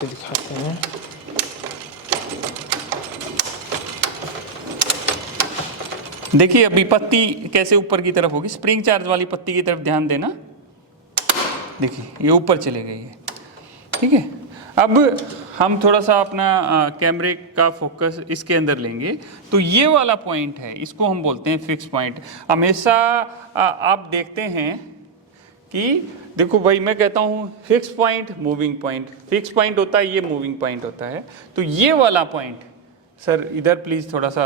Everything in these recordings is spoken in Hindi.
दिखाते हैं। देखिए अभी पत्ती कैसे ऊपर की तरफ होगी, स्प्रिंग चार्ज वाली पत्ती की तरफ ध्यान देना। देखिए ये ऊपर चले गई है, ठीक है। अब हम थोड़ा सा अपना कैमरे का फोकस इसके अंदर लेंगे, तो ये वाला पॉइंट है, इसको हम बोलते हैं फिक्स पॉइंट। हमेशा आप देखते हैं कि देखो भाई, मैं कहता हूँ fix point, moving point, fix point होता है, ये मूविंग पॉइंट होता है। तो ये वाला पॉइंट सर इधर प्लीज़ थोड़ा सा।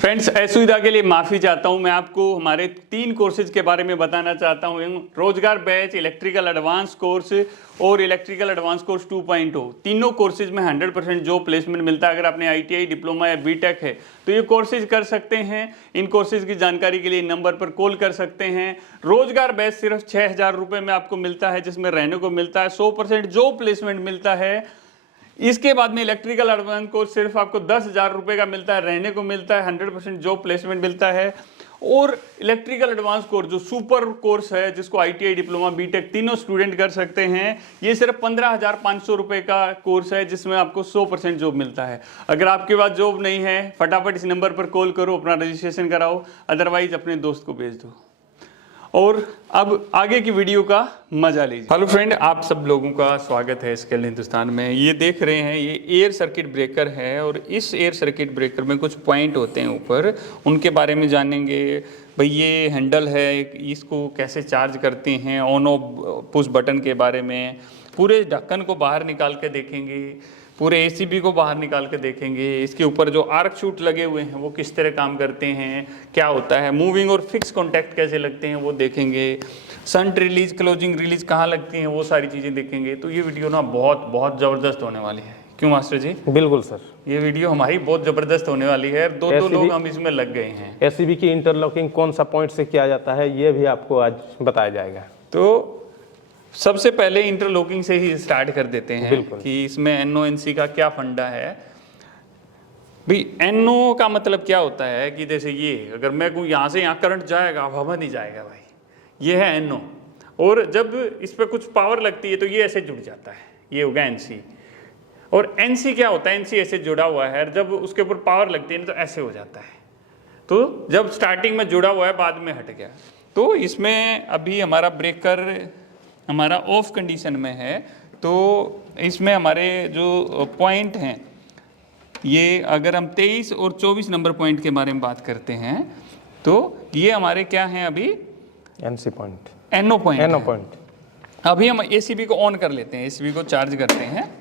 फ्रेंड्स, असुविधा के लिए माफ़ी चाहता हूँ। मैं आपको हमारे 3 कोर्सेज के बारे में बताना चाहता हूँ। रोजगार बैच, इलेक्ट्रिकल एडवांस कोर्स और इलेक्ट्रिकल एडवांस कोर्स 2.0। तीनों कोर्सेज में 100% जॉब प्लेसमेंट मिलता है। अगर आपने ITI डिप्लोमा या बीटेक है तो ये कोर्सेज कर सकते हैं। इन कोर्सेज की जानकारी के लिए नंबर पर कॉल कर सकते हैं। रोजगार बैच सिर्फ 6,000 रुपये में आपको मिलता है, जिसमें रहने को मिलता है, 100% जॉब प्लेसमेंट मिलता है। इसके बाद में इलेक्ट्रिकल एडवांस कोर्स सिर्फ आपको 10,000 रुपये का मिलता है, रहने को मिलता है, 100% जॉब प्लेसमेंट मिलता है। और इलेक्ट्रिकल एडवांस कोर्स जो सुपर कोर्स है, जिसको ITI डिप्लोमा बीटेक तीनों स्टूडेंट कर सकते हैं, ये सिर्फ 15,500 रुपये का कोर्स है, जिसमें आपको 100% जॉब मिलता है। अगर आपके पास जॉब नहीं है, फटाफट इस नंबर पर कॉल करो, अपना रजिस्ट्रेशन कराओ, अदरवाइज अपने दोस्त को भेज दो। और अब आगे की वीडियो का मजा लीजिए। हेलो फ्रेंड, आप सब लोगों का स्वागत है स्किल्ड हिंदुस्तान में। ये देख रहे हैं, ये एयर सर्किट ब्रेकर है और इस एयर सर्किट ब्रेकर में कुछ पॉइंट होते हैं ऊपर, उनके बारे में जानेंगे। भाई ये हैंडल है, इसको कैसे चार्ज करते हैं, ऑन ऑफ पुश बटन के बारे में, पूरे ढक्कन को बाहर निकाल के देखेंगे, पूरे ACB को बाहर निकाल के देखेंगे। इसके ऊपर जो आर्क शूट लगे हुए हैं वो किस तरह काम करते हैं, क्या होता है, मूविंग और फिक्स कॉन्टैक्ट कैसे लगते हैं वो देखेंगे, संट रिलीज, क्लोजिंग रिलीज कहाँ लगती हैं, वो सारी चीज़ें देखेंगे। तो ये वीडियो ना बहुत बहुत ज़बरदस्त होने वाली है। क्यों मास्टर जी? बिल्कुल सर, ये वीडियो हमारी बहुत ज़बरदस्त होने वाली है। दो लोग हम इसमें लग गए हैं। ACB की इंटरलॉकिंग कौन सा पॉइंट से किया जाता है, ये भी आपको आज बताया जाएगा। तो सबसे पहले इंटरलॉकिंग से ही स्टार्ट कर देते हैं कि इसमें NO-NC का क्या फंडा है। भाई NO का मतलब क्या होता है कि जैसे ये, अगर मैं कहूँ यहाँ से यहाँ करंट जाएगा, हवा नहीं जाएगा भाई, ये है NO। और जब इस पर कुछ पावर लगती है तो ये ऐसे जुड़ जाता है, ये होगा NC। और NC क्या होता है, NC ऐसे जुड़ा हुआ है, जब उसके ऊपर पावर लगती है तो ऐसे हो जाता है। तो जब स्टार्टिंग में जुड़ा हुआ है, बाद में हट गया। तो इसमें अभी हमारा ब्रेकर हमारा ऑफ कंडीशन में है, तो इसमें हमारे जो पॉइंट हैं, ये अगर हम 23 और 24 नंबर पॉइंट के बारे में बात करते हैं तो ये हमारे क्या हैं अभी, NC point, NO point, NO point. अभी हम ACB को ऑन कर लेते हैं, ACB को चार्ज करते हैं।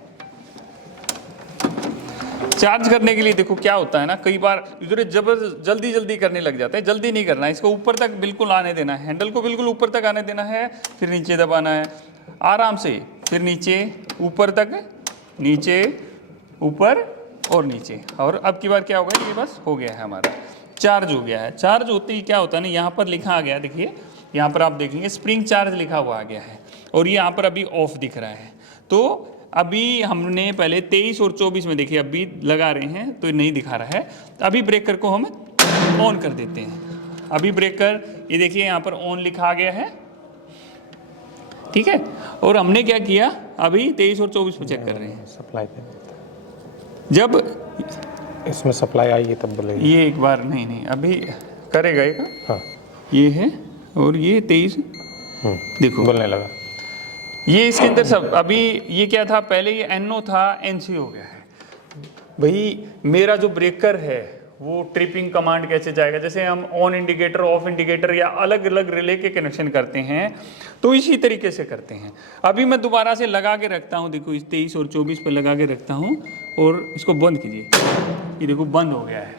चार्ज करने के लिए देखो क्या होता है ना, कई बार जल्दी जल्दी करने लग जाते हैं। जल्दी नहीं करना है, इसको ऊपर तक बिल्कुल आने देना है, हैंडल को बिल्कुल ऊपर तक आने देना है, फिर नीचे दबाना है आराम से, फिर नीचे, ऊपर तक, नीचे, ऊपर और नीचे। और अब की बार क्या होगा, ये बस हो गया है, हमारा चार्ज हो गया है। चार्ज होते ही क्या होता है ना, यहाँ पर लिखा आ गया, देखिए यहाँ पर आप देखेंगे स्प्रिंग चार्ज लिखा हुआ आ गया है, और ये यहाँ पर अभी ऑफ दिख रहा है। तो अभी हमने पहले 23 और 24 में देखिए, अभी लगा रहे हैं तो नहीं दिखा रहा है। अभी ब्रेकर को हम ऑन कर देते हैं। अभी ब्रेकर, ये देखिए यहाँ पर ऑन लिखा गया है, ठीक है। और हमने क्या किया, अभी 23 और 24 में चेक कर रहे हैं। सप्लाई पे जब इसमें सप्लाई आएगी तब बोलेगी, ये एक बार नहीं अभी करेगा ये। हाँ, ये है और ये 23 देखो बोलने लगा। ये इसके अंदर सब, अभी ये क्या था, पहले ये NO था, NC हो गया है। भाई मेरा जो ब्रेकर है वो ट्रिपिंग कमांड कैसे जाएगा, जैसे हम ऑन इंडिकेटर, ऑफ इंडिकेटर या अलग अलग रिले के कनेक्शन करते हैं, तो इसी तरीके से करते हैं। अभी मैं दोबारा से लगा के रखता हूँ, देखो इस 23 और 24 पे लगा के रखता हूँ, और इसको बंद कीजिए। ये देखो बंद हो गया है,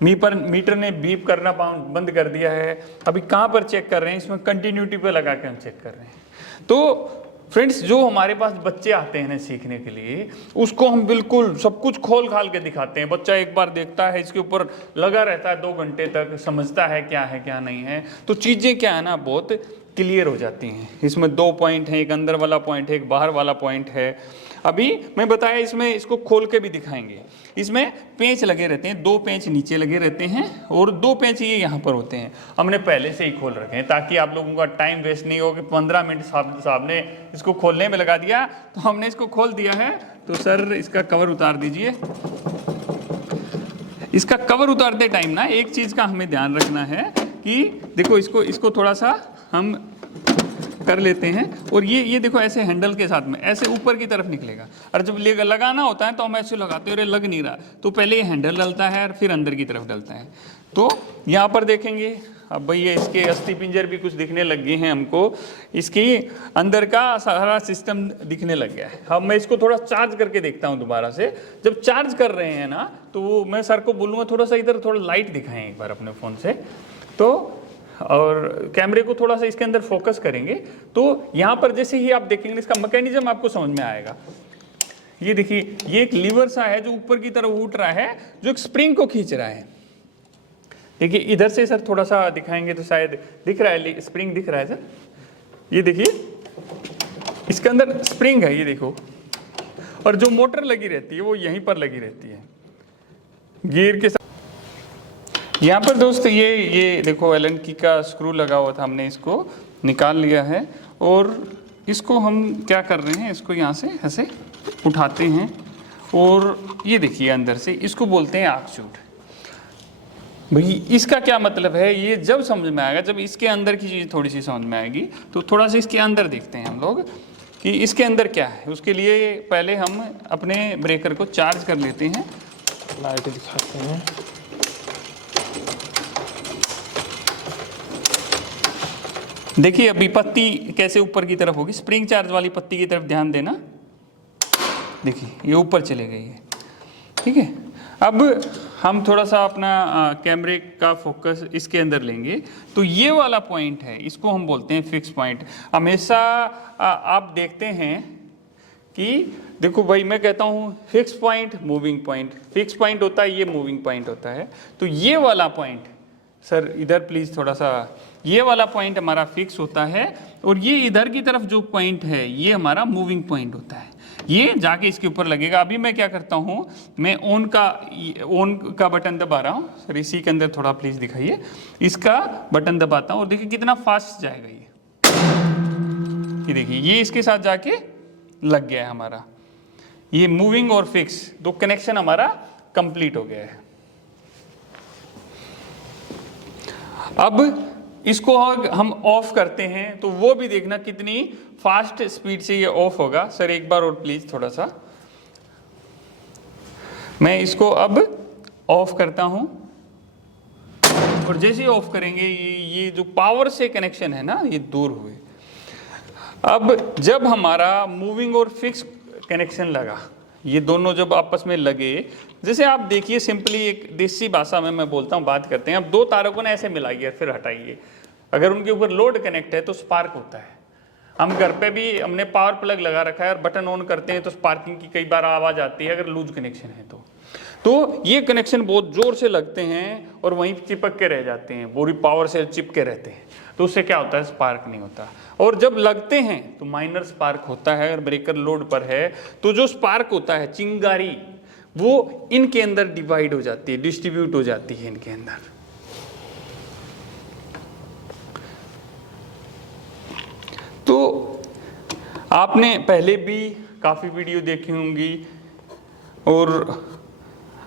मीटर ने बीप करना बंद कर दिया है। अभी कहाँ पर चेक कर रहे हैं, इसमें कंटिन्यूटी पे लगा के हम चेक कर रहे हैं। तो फ्रेंड्स, जो हमारे पास बच्चे आते हैं ना सीखने के लिए, उसको हम बिल्कुल सब कुछ खोल खाल के दिखाते हैं। बच्चा एक बार देखता है, इसके ऊपर लगा रहता है 2 घंटे तक, समझता है क्या नहीं है। तो चीज़ें क्या है ना, बहुत क्लियर हो जाती हैं। इसमें 2 पॉइंट हैं, एक अंदर वाला पॉइंट है, एक बाहर वाला पॉइंट है। अभी मैं बताया इसमें, इसको खोल के भी दिखाएंगे। इसमें पेंच लगे रहते हैं, 2 पेंच नीचे लगे रहते हैं और 2 पेंच ये यहाँ पर होते हैं। हमने पहले से ही खोल रखे हैं ताकि आप लोगों का टाइम वेस्ट नहीं हो कि 15 मिनट साहब ने इसको खोलने में लगा दिया। तो हमने इसको खोल दिया है। तो सर इसका कवर उतार दीजिए। इसका कवर उतारते टाइम ना एक चीज़ का हमें ध्यान रखना है कि देखो इसको थोड़ा सा हम कर लेते हैं और ये देखो ऐसे हैंडल के साथ में ऐसे ऊपर की तरफ निकलेगा। और जब लगाना होता है तो हम ऐसे लगाते हैं और लग नहीं रहा, तो पहले ये हैंडल डलता है और फिर अंदर की तरफ डलता है। तो यहाँ पर देखेंगे अब भैया इसके अस्थि पिंजर भी कुछ दिखने लग गए हैं हमको, इसके अंदर का सारा सिस्टम दिखने लग गया है। अब मैं इसको थोड़ा चार्ज करके देखता हूँ दोबारा से। जब चार्ज कर रहे हैं ना तो मैं सर को बोलूँगा थोड़ा सा इधर थोड़ा लाइट दिखाएं एक बार अपने फ़ोन से, तो और कैमरे को थोड़ा सा इसके अंदर फोकस करेंगे तो यहाँ पर जैसे ही आप देखेंगे इसका मैकेनिज्म आपको समझ में आएगा। ये देखिए ये एक लीवर सा है जो ऊपर की तरफ उठ रहा है, जो एक स्प्रिंग को खींच रहा है। देखिए इधर से सर थोड़ा सा दिखाएंगे तो शायद दिख रहा है, स्प्रिंग दिख रहा है सर। ये देखिए इसके अंदर स्प्रिंग है, ये देखो, और जो मोटर लगी रहती है वो यहीं पर लगी रहती है गियर के साथ। यहाँ पर दोस्त ये देखो एलन की का स्क्रू लगा हुआ था, हमने इसको निकाल लिया है और इसको हम क्या कर रहे हैं, इसको यहाँ से ऐसे उठाते हैं और ये देखिए अंदर से इसको बोलते हैं आर्क शूट। भाई इसका क्या मतलब है ये जब समझ में आएगा, जब इसके अंदर की चीज़ थोड़ी सी समझ में आएगी। तो थोड़ा सा इसके अंदर देखते हैं हम लोग कि इसके अंदर क्या है। उसके लिए पहले हम अपने ब्रेकर को चार्ज कर लेते हैं। लाइट दिखाते हैं। देखिए अभी पत्ती कैसे ऊपर की तरफ होगी, स्प्रिंग चार्ज वाली पत्ती की तरफ ध्यान देना। देखिए ये ऊपर चले गई है, ठीक है। अब हम थोड़ा सा अपना कैमरे का फोकस इसके अंदर लेंगे तो ये वाला पॉइंट है, इसको हम बोलते हैं फिक्स पॉइंट। हमेशा आप देखते हैं कि देखो भाई मैं कहता हूँ fix point moving point, fix point होता है, ये मूविंग पॉइंट होता है। तो ये वाला पॉइंट सर इधर प्लीज़ थोड़ा सा, ये वाला पॉइंट हमारा फिक्स होता है और ये इधर की तरफ जो पॉइंट है ये हमारा मूविंग पॉइंट होता है। ये जाके इसके ऊपर लगेगा। अभी मैं क्या करता हूँ, मैं ऑन का बटन दबा रहा हूँ सर, इसी के अंदर थोड़ा प्लीज़ दिखाइए, इसका बटन दबाता हूँ और देखिए कितना फास्ट जाएगा ये देखिए ये इसके साथ जाके लग गया है हमारा। ये मूविंग और फिक्स दो कनेक्शन हमारा कंप्लीट हो गया है। अब इसको हम ऑफ करते हैं तो वो भी देखना कितनी फास्ट स्पीड से ये ऑफ होगा। सर एक बार और प्लीज थोड़ा सा, मैं इसको अब ऑफ करता हूं और जैसे ही ऑफ करेंगे ये जो पावर से कनेक्शन है ना ये दूर हुए। अब जब हमारा मूविंग और फिक्स कनेक्शन लगा, ये दोनों जब आपस में लगे, जैसे आप देखिए सिंपली एक देसी भाषा में मैं बोलता हूँ, बात करते हैं। अब दो तारों को ना ऐसे मिलाइए फिर हटाइए, अगर उनके ऊपर लोड कनेक्ट है तो स्पार्क होता है। हम घर पे भी हमने पावर प्लग लगा रखा है और बटन ऑन करते हैं तो स्पार्किंग की कई बार आवाज़ आती है अगर लूज कनेक्शन है तो ये कनेक्शन बहुत जोर से लगते हैं और वहीं चिपक के रह जाते हैं, पूरी पावर से चिपके रहते हैं। तो उससे क्या होता है, स्पार्क नहीं होता। और जब लगते हैं तो माइनर स्पार्क होता है। अगर ब्रेकर लोड पर है तो जो स्पार्क होता है, चिंगारी, वो इनके अंदर डिवाइड हो जाती है, डिस्ट्रीब्यूट हो जाती है इनके अंदर। तो आपने पहले भी काफ़ी वीडियो देखी होंगी और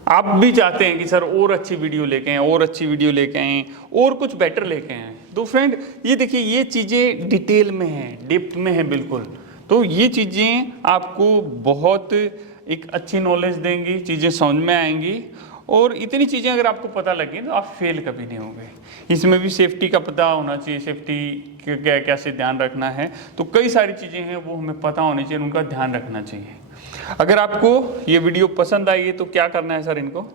आप भी चाहते हैं कि सर और अच्छी वीडियो लेके आएं, और अच्छी वीडियो लेके आएं, और कुछ बेटर लेके आएं। तो फ्रेंड ये देखिए ये चीज़ें डिटेल में हैं, डेप्थ में हैं बिल्कुल। तो ये चीज़ें आपको बहुत एक अच्छी नॉलेज देंगी, चीज़ें समझ में आएंगी। और इतनी चीज़ें अगर आपको पता लगे तो आप फेल कभी नहीं होंगे। इसमें भी सेफ्टी का पता होना चाहिए, सेफ्टी क्या कैसे ध्यान रखना है। तो कई सारी चीज़ें हैं वो हमें पता होनी चाहिए, उनका ध्यान रखना चाहिए। अगर आपको ये वीडियो पसंद आई है तो क्या करना है सर, इनको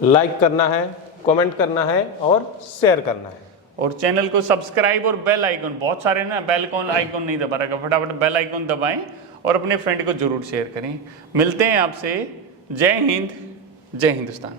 लाइक करना है, कमेंट करना है और शेयर करना है। और चैनल को सब्सक्राइब और बेल आइकन, बहुत सारे ना बेल आइकन नहीं दबा रखा, फटाफट बेल आइकन दबाएं और अपने फ्रेंड को जरूर शेयर करें। मिलते हैं आपसे। जय हिंद, जय हिंदुस्तान।